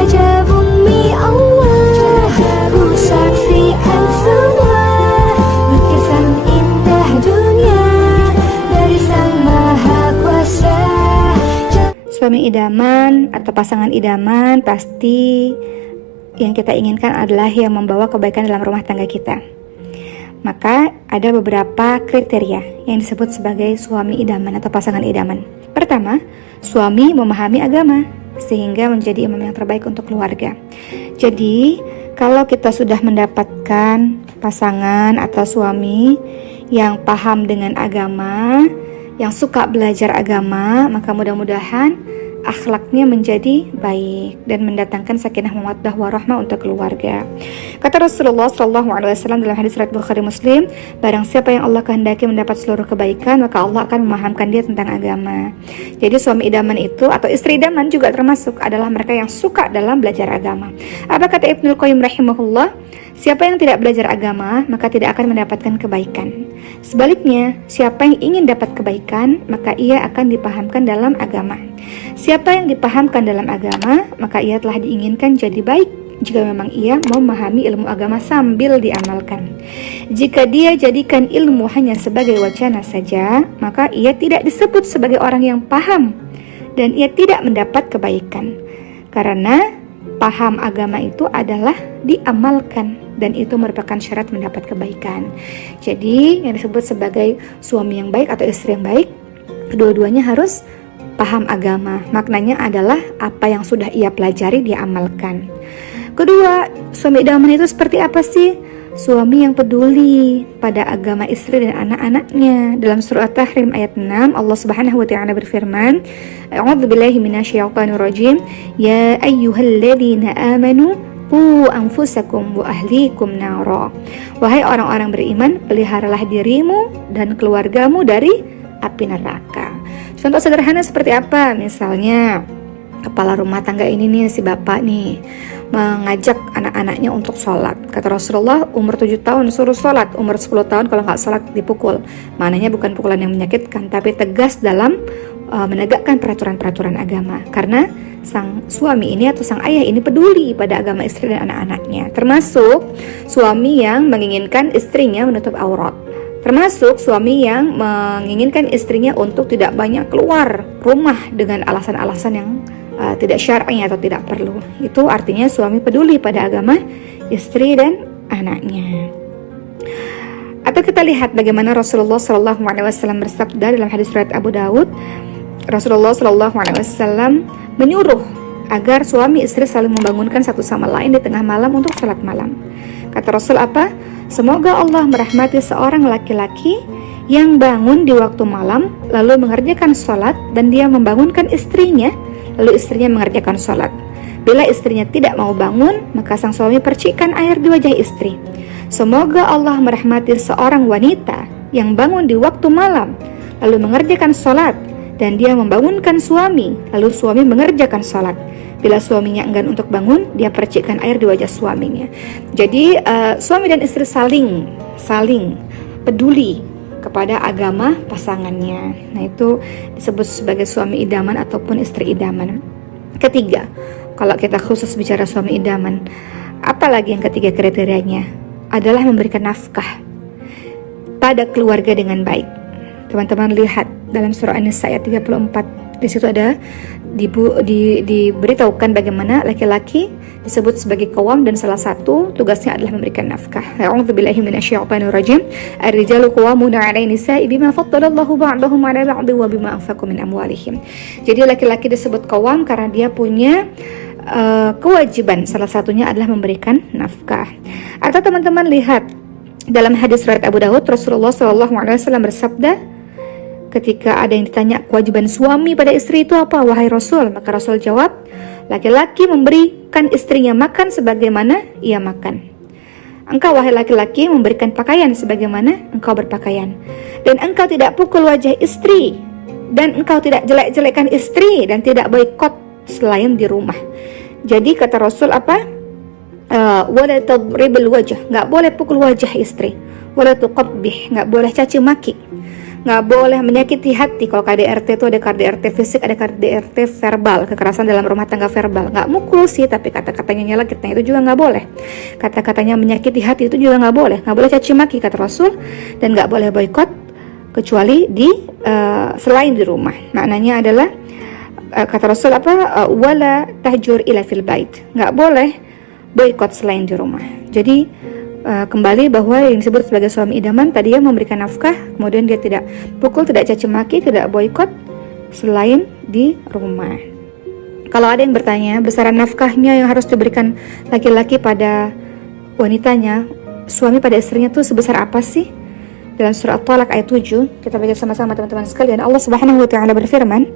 saja bumi Allah, ku saksikan semua lukisan indah dunia dari Sang Maha Kuasa. Suami idaman atau pasangan idaman pasti yang kita inginkan adalah yang membawa kebaikan dalam rumah tangga kita. Maka ada beberapa kriteria yang disebut sebagai suami idaman atau pasangan idaman. Pertama, suami memahami agama sehingga menjadi imam yang terbaik untuk keluarga. Jadi, kalau kita sudah mendapatkan pasangan atau suami yang paham dengan agama, yang suka belajar agama, maka mudah-mudahan akhlaknya menjadi baik dan mendatangkan sakinah mawaddah warahmah untuk keluarga. Kata Rasulullah SAW dalam hadis riwayat Bukhari Muslim, barang siapa yang Allah kehendaki mendapat seluruh kebaikan, maka Allah akan memahamkan dia tentang agama. Jadi suami idaman itu atau istri idaman juga termasuk adalah mereka yang suka dalam belajar agama. Apa kata Ibnul Qayyim rahimahullah? Siapa yang tidak belajar agama, maka tidak akan mendapatkan kebaikan. Sebaliknya, siapa yang ingin dapat kebaikan, maka ia akan dipahamkan dalam agama. Siapa yang dipahamkan dalam agama, maka ia telah diinginkan jadi baik jika memang ia memahami ilmu agama sambil diamalkan. Jika dia jadikan ilmu hanya sebagai wacana saja, maka ia tidak disebut sebagai orang yang paham dan ia tidak mendapat kebaikan. Karena paham agama itu adalah diamalkan dan itu merupakan syarat mendapat kebaikan. Jadi yang disebut sebagai suami yang baik atau istri yang baik, kedua-duanya harus paham agama. Maknanya adalah apa yang sudah ia pelajari dia amalkan. Kedua, suami idaman itu seperti apa sih? Suami yang peduli pada agama istri dan anak-anaknya. Dalam surah At-Tahrim ayat 6, Allah Subhanahu wa taala berfirman, A'udzubillahi minasyaitonirrajim, ya ayyuhalladzina amanu qu anfusakum wa ahlikum nara. Wahai orang-orang beriman, peliharalah dirimu dan keluargamu dari api neraka. Contoh sederhana seperti apa? Misalnya kepala rumah tangga ini nih, si bapak nih mengajak anak-anaknya untuk sholat. Kata Rasulullah, umur 7 tahun suruh sholat, umur 10 tahun kalau nggak sholat dipukul. Maknanya bukan pukulan yang menyakitkan, tapi tegas dalam menegakkan peraturan-peraturan agama. Karena sang suami ini atau sang ayah ini peduli pada agama istri dan anak-anaknya. Termasuk suami yang menginginkan istrinya menutup aurat. Termasuk suami yang menginginkan istrinya untuk tidak banyak keluar rumah dengan alasan-alasan yang tidak syar'i atau tidak perlu. Itu artinya suami peduli pada agama istri dan anaknya. Atau kita lihat bagaimana Rasulullah SAW bersabda dalam hadis riwayat Abu Dawud. Rasulullah SAW menyuruh agar suami istri saling membangunkan satu sama lain di tengah malam untuk salat malam. Kata Rasul apa? Semoga Allah merahmati seorang laki-laki yang bangun di waktu malam lalu mengerjakan salat dan dia membangunkan istrinya lalu istrinya mengerjakan sholat. Bila istrinya tidak mau bangun, maka sang suami percikkan air di wajah istri. Semoga Allah merahmati seorang wanita yang bangun di waktu malam, lalu mengerjakan sholat, dan dia membangunkan suami, lalu suami mengerjakan sholat. Bila suaminya enggan untuk bangun, dia percikkan air di wajah suaminya. Jadi suami dan istri saling peduli kepada agama pasangannya. Nah, itu disebut sebagai suami idaman ataupun istri idaman. Ketiga, kalau kita khusus bicara suami idaman, apalagi yang ketiga kriterianya adalah memberikan nafkah pada keluarga dengan baik. Teman-teman lihat dalam surah An-Nisa ayat 34, di situ ada diberitahukan bagaimana laki-laki disebut sebagai qawwam dan salah satu tugasnya adalah memberikan nafkah. A'udzubillahi minasyaitonirrajim. Ar-rijalu qawwamuna 'alan nisa'i bima faddalallahu ba'dahum 'ala ba'din wa bima anfaqu min amwalihim. Jadi laki-laki disebut qawwam karena dia punya kewajiban, salah satunya adalah memberikan nafkah. Atau teman-teman lihat dalam hadis riwayat Abu Dawud, Rasulullah SAW bersabda, ketika ada yang ditanya kewajiban suami pada istri itu apa, wahai Rasul? Maka Rasul jawab, laki-laki memberikan istrinya makan sebagaimana ia makan. Engkau wahai laki-laki memberikan pakaian sebagaimana engkau berpakaian. Dan engkau tidak pukul wajah istri, dan engkau tidak jelek-jelekan istri, dan tidak boikot selain di rumah. Jadi kata Rasul apa? Wala tadribul wajh, enggak boleh pukul wajah istri. Wala tuqabbih, enggak boleh caci maki. nggak boleh menyakiti hati. Kalau KDRT itu ada KDRT fisik, ada KDRT verbal, kekerasan dalam rumah tangga verbal. Nggak mukul sih, tapi kata-katanya nyelekitnya itu juga nggak boleh. Kata-katanya menyakiti hati itu juga nggak boleh. Nggak boleh caci maki kata Rasul, dan nggak boleh boikot kecuali selain di rumah. Maknanya adalah kata Rasul wala tahjur ila fil bait. Nggak boleh boikot selain di rumah. Jadi kembali bahwa yang disebut sebagai suami idaman tadi yang memberikan nafkah, kemudian dia tidak pukul, tidak caci maki, tidak boikot selain di rumah. Kalau ada yang bertanya besaran nafkahnya yang harus diberikan laki-laki pada wanitanya, suami pada istrinya tuh sebesar apa sih? Dalam surah At-Talaq ayat 7, kita baca sama-sama teman-teman sekalian. Allah Subhanahu wa taala berfirman,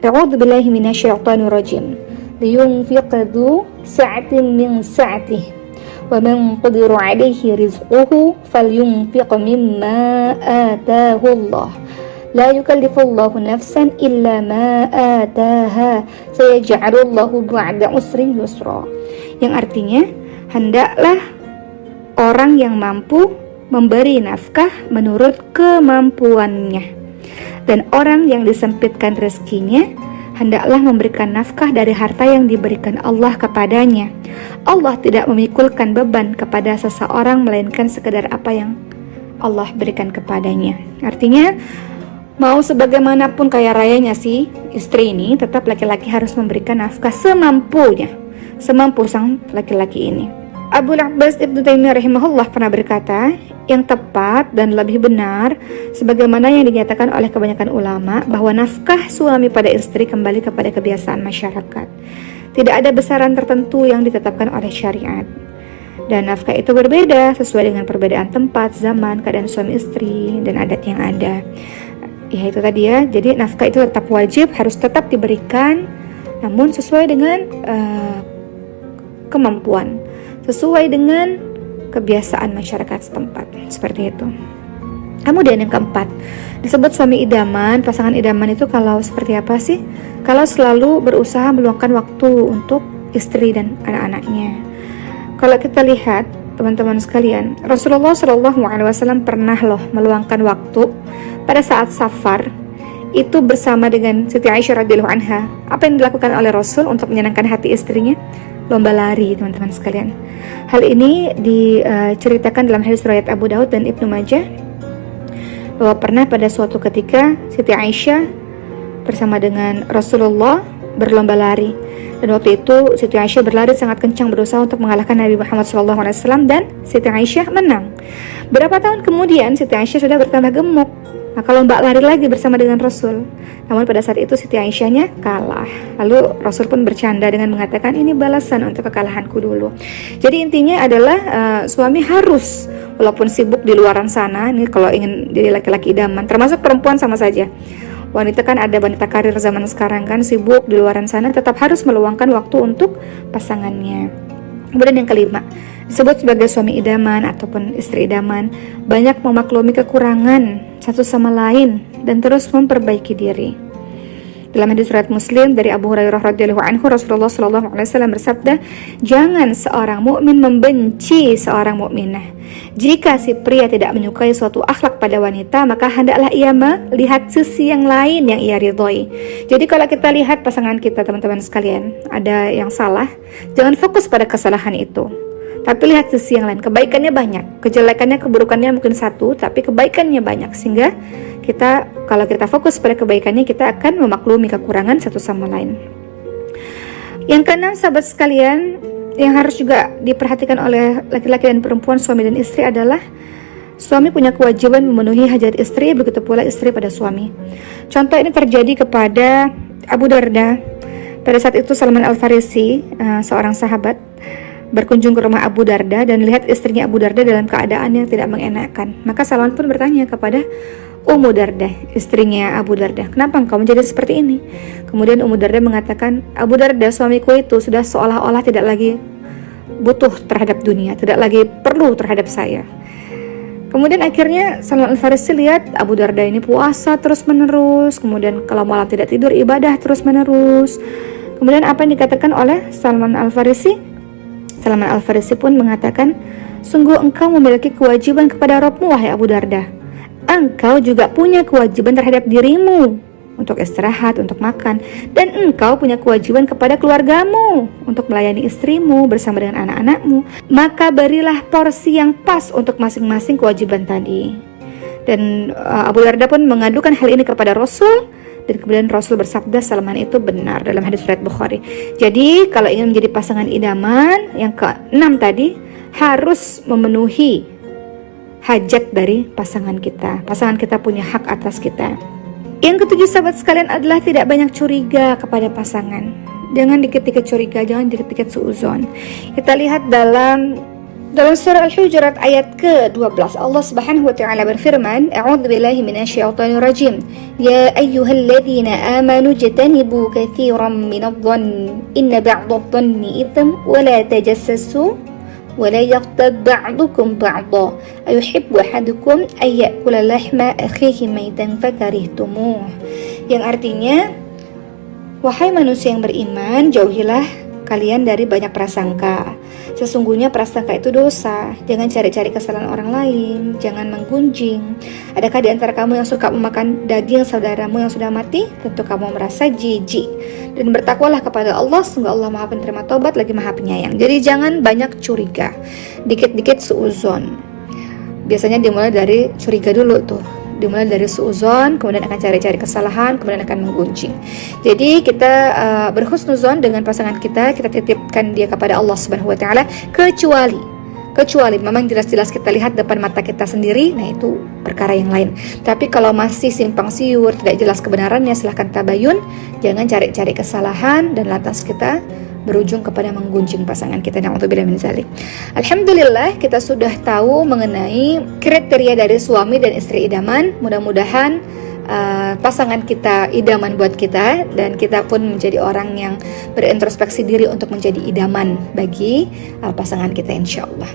"A'udzu billahi minasyaitonir rajim. Liyunfiq dzu sa'atin min sa'atihi. وَمَنْ قُدِرَ عَلَيْهِ رِزْقُهُ فَلْيُنْفِقْ مِمَّا آتَاهُ اللَّهُ لَا يُكَلِّفُ اللَّهُ نَفْسًا إِلَّا مَا آتَاهَا سَيَجْعَلُ اللَّهُ بَعْدَ عُسْرٍ يُسْرًا." Yang artinya, hendaklah orang yang mampu memberi nafkah menurut kemampuannya, dan orang yang disempitkan rezekinya hendaklah memberikan nafkah dari harta yang diberikan Allah kepadanya. Allah tidak memikulkan beban kepada seseorang melainkan sekedar apa yang Allah berikan kepadanya. Artinya, mau sebagaimanapun kaya rayanya si istri ini, tetap laki-laki harus memberikan nafkah semampunya, semampu sang laki-laki ini. Abu Abbas Ibnu Taimiyah rahimahullah pernah berkata, yang tepat dan lebih benar sebagaimana yang dinyatakan oleh kebanyakan ulama, bahwa nafkah suami pada istri kembali kepada kebiasaan masyarakat. Tidak ada besaran tertentu yang ditetapkan oleh syariat, dan nafkah itu berbeda sesuai dengan perbedaan tempat, zaman, keadaan suami istri, dan adat yang ada. Ya itu tadi ya, jadi nafkah itu tetap wajib, harus tetap diberikan, namun sesuai dengan kemampuan, sesuai dengan kebiasaan masyarakat setempat, seperti itu. Kemudian yang keempat, disebut suami idaman, pasangan idaman itu kalau seperti apa sih? Kalau selalu berusaha meluangkan waktu untuk istri dan anak-anaknya. Kalau kita lihat teman-teman sekalian, Rasulullah SAW pernah meluangkan waktu pada saat safar itu bersama dengan Siti Aisyah radhiyallahu anha. Apa yang dilakukan oleh Rasul untuk menyenangkan hati istrinya? Lomba lari, teman-teman sekalian. Hal ini diceritakan dalam hadis riwayat Abu Daud dan Ibnu Majah, bahwa pernah pada suatu ketika Siti Aisyah bersama dengan Rasulullah berlomba lari, dan waktu itu Siti Aisyah berlari sangat kencang berusaha untuk mengalahkan Nabi Muhammad SAW, dan Siti Aisyah menang. Berapa tahun kemudian Siti Aisyah sudah bertambah gemuk, maka lomba lari lagi bersama dengan Rasul. Namun pada saat itu Siti Aisyahnya kalah. Lalu Rasul pun bercanda dengan mengatakan, ini balasan untuk kekalahanku dulu. Jadi intinya adalah suami harus, walaupun sibuk di luaran sana, ini kalau ingin jadi laki-laki idaman, termasuk perempuan sama saja. Wanita kan ada wanita karir zaman sekarang kan, sibuk di luaran sana, tetap harus meluangkan waktu untuk pasangannya. Kemudian yang kelima, disebut sebagai suami idaman ataupun istri idaman, banyak memaklumi kekurangan satu sama lain dan terus memperbaiki diri. Dalam hadis riwayat Muslim dari Abu Hurairah radhiyallahu anhu, Rasulullah sallallahu alaihi wasallam bersabda, "Jangan seorang mukmin membenci seorang mukminah. Jika si pria tidak menyukai suatu akhlak pada wanita, maka hendaklah ia melihat sisi yang lain yang ia ridhoi." Jadi kalau kita lihat pasangan kita, teman-teman sekalian, ada yang salah, jangan fokus pada kesalahan itu, tapi lihat sisi yang lain. Kebaikannya banyak, kejelekannya, keburukannya mungkin satu, tapi kebaikannya banyak, sehingga kalau kita fokus pada kebaikannya, kita akan memaklumi kekurangan satu sama lain. Yang keenam, sahabat sekalian, yang harus juga diperhatikan oleh laki-laki dan perempuan, suami dan istri, adalah suami punya kewajiban memenuhi hajat istri, begitu pula istri pada suami. Contoh ini terjadi kepada Abu Darda. Pada saat itu Salman Al-Farisi, seorang sahabat, berkunjung ke rumah Abu Darda dan lihat istrinya Abu Darda dalam keadaan yang tidak mengenakan. Maka Salman pun bertanya kepada Ummu Darda, istrinya Abu Darda, "Kenapa engkau menjadi seperti ini?" Kemudian Ummu Darda mengatakan, "Abu Darda, suamiku itu sudah seolah-olah tidak lagi butuh terhadap dunia, tidak lagi perlu terhadap saya." Kemudian akhirnya Salman Al-Farisi lihat Abu Darda ini puasa terus menerus, kemudian kalau malam tidak tidur ibadah terus menerus. Kemudian apa yang dikatakan oleh Salman Al-Farisi? Salman Al-Farisi pun mengatakan, "Sungguh engkau memiliki kewajiban kepada Rabbmu, wahai Abu Darda. engkau juga punya kewajiban terhadap dirimu untuk istirahat, untuk makan. Dan engkau punya kewajiban kepada keluargamu untuk melayani istrimu bersama dengan anak-anakmu. Maka berilah porsi yang pas untuk masing-masing kewajiban tadi. Dan Abu Darda pun mengadukan hal ini kepada Rasul. Dan kemudian Rasul bersabda Salman itu benar dalam hadis riwayat Bukhari. Jadi kalau ingin menjadi pasangan idaman, yang ke-6 tadi harus memenuhi hajat dari pasangan kita. Pasangan kita punya hak atas kita. Yang ke-7 sahabat sekalian adalah tidak banyak curiga kepada pasangan. Jangan dikit-dikit curiga, jangan dikit-dikit suuzon. Kita lihat dalam surah Al-Hujurat ayat ke-12, Allah Subhanahu wa taala berfirman, A'udzu billahi minasyaitonir rajim. Ya ayyuhalladzina amanu jatanibu katsiran minadh-dhanni inna ba'dadh-dhanni itsm wa la tajassasu ولا يغتب بعضكم بعضا أيحب أحدكم أن يأكل لحم أخيه ميتا فكرهتموه. Yang artinya, wahai manusia yang beriman, jauhilah kalian dari banyak prasangka. Sesungguhnya prasangka itu dosa. Jangan cari-cari kesalahan orang lain, jangan menggunjing. Adakah di antara kamu yang suka memakan daging saudaramu yang sudah mati? Tentu kamu merasa jijik. Dan bertakwalah kepada Allah, sungguh Allah Maha Penerima Taubat lagi Maha Penyayang. Jadi jangan banyak curiga, dikit-dikit suuzon. Biasanya dimulai dari curiga dulu tuh. Dimulai dari suuzon, kemudian akan cari-cari kesalahan, kemudian akan menggunjing. Jadi kita berhusnuzon dengan pasangan kita titipkan dia kepada Allah Subhanahu wa taala, kecuali memang jelas-jelas kita lihat depan mata kita sendiri, nah itu perkara yang lain. Tapi kalau masih simpang siur, tidak jelas kebenarannya, silahkan tabayun, jangan cari-cari kesalahan dan lantas kita berujung kepada menggunjing pasangan kita. Na'udzubillah min dzalik. Alhamdulillah kita sudah tahu mengenai kriteria dari suami dan istri idaman. Mudah-mudahan pasangan kita idaman buat kita, dan kita pun menjadi orang yang berintrospeksi diri untuk menjadi idaman bagi pasangan kita, insya Allah.